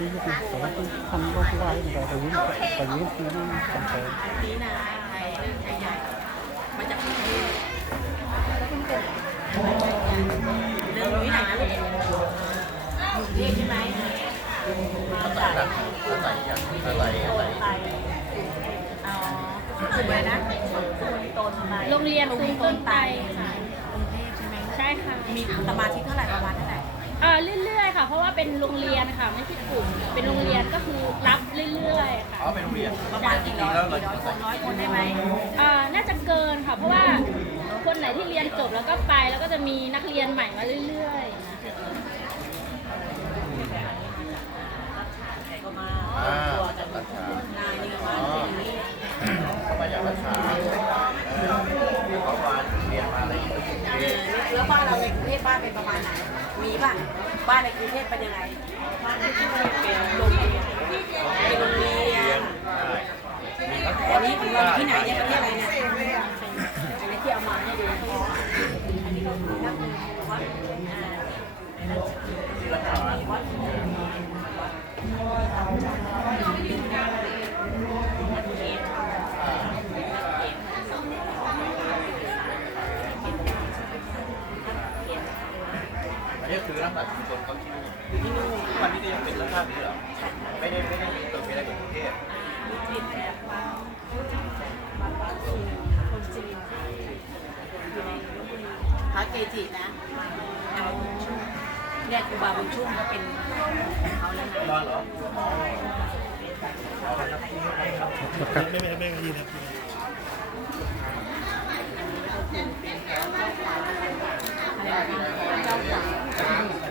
นี่ก็คือสวัสดีท่านรองผู้ว่าราชการไปยืนที่นี่สำคัญนี้นะไทยใหญ่มาจากกรุงเทพเรื่องวิหารเลยกรุงเทพใช่ไหมมาจากอะไรอ๋อคืออะไรนะโรงเรียนกรุงต้นไตค่ะ กรุงเทพใช่ไหม ใช่ค่ะ มีสมาชิกเท่าไหร่ประมาณเท่าไหร่ เรื่อยๆค่ะ เพราะว่าเป็นโรงเรียนค่ะไม่ใช่กลุ่มเป็นโรงเรียนก็คือรับเรื่อยๆค่ะ อ๋อเป็นโรงเรียน ประมาณกี่ร้อยคนได้ไหม น่าจะเกินค่ะ เพราะว่าคนไหนที่เรียนจบแล้วก็ไปแล้วก็จะมีนักเรียนใหม่มาเรื่อยๆ ใครก็มา ตัวจากราชาน ายนี่ก็มาที่นี่ เข้ามาจากราชาเขามาเรียนมาอะไรอย่างเงี้ย แล้วบ้านเราในกรุงเทพบ้านเป็นประมาณไหนมีป่ะบ้านในกรุงเทพเป็นยังไงบ้านในกรุงเทพเป็นโรงเรียนเป็นโรงเรียนอันนี้คือที่ไหนเนี่ยประเทศอะไรเนี่ยอันนี้ที่เอามาให้ดูอันนี้ก็คือนักวัดวัดอันนี้คือรักษาชุมชนเขาที่นี่อยู่ที่นู่นวันนี้ก็ยังเป็นรัฐบาลนี้เหรอไม่ได้มีตัวมีอะไรในกรุงเทพพระเกจินะเนี่ยครูบาบุญชุ่มก็เป็นเขาแล้วนะ รอเหรอไม่ยินครับ อะไรนะเจ้าสาว